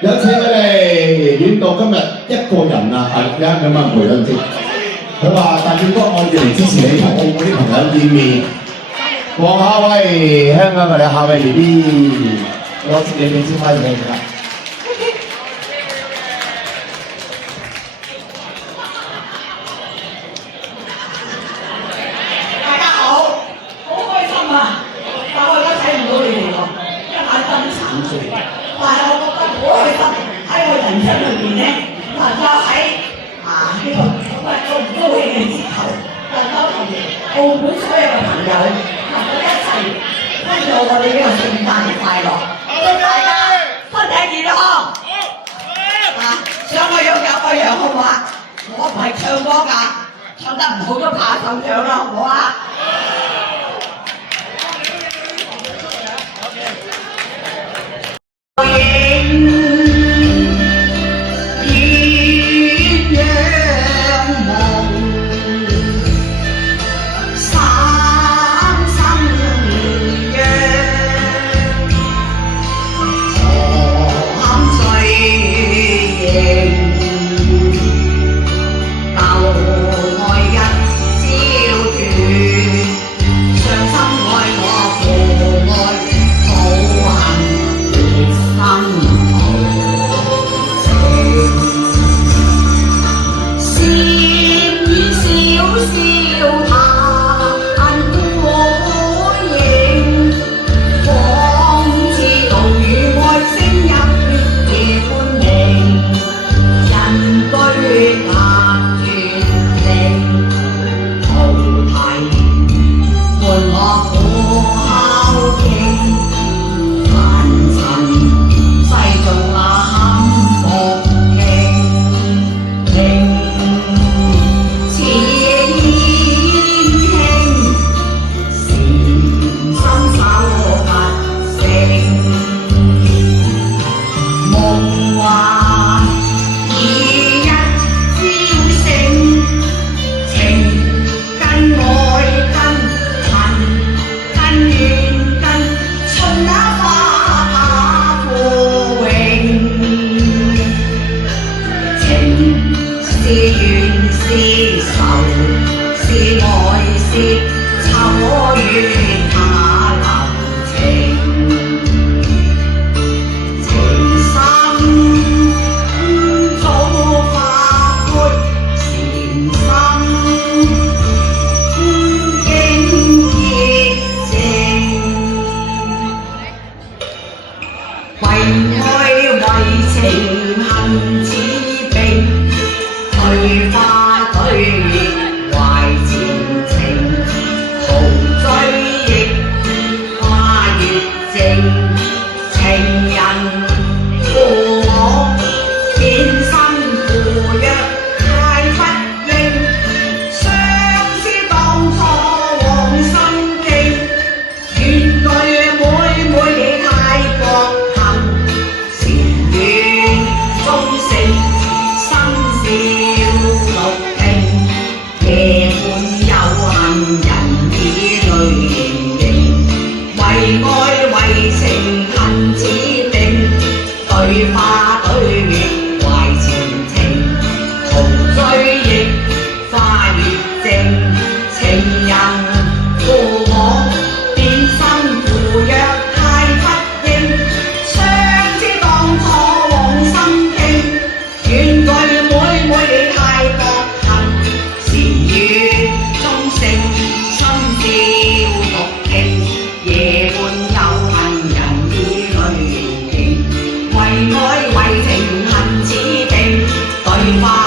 有請我哋遠道今日一個人啊，係啱咁啊，梅倫姐。佢話大劍哥愛住嚟支持你同澳門啲朋友見面。黃夏威，香港我哋夏威 BB， 我接你先翻嚟㗎。大家好，好開心啊！但我而家睇唔到你哋喎，一眼真慘碎。但係我覺得好開心，喺我人生裏邊咧，能夠喺呢個咁高唔高興嘅時候，能夠同澳門所有嘅朋友能夠一齊分享我哋呢個聖誕快樂，祝大家身體健康。想個樣有個樣好唔好啊？我唔係唱歌㗎，唱得唔好都拍手掌啦，好唔好啊？為愛為情恨似定，對花。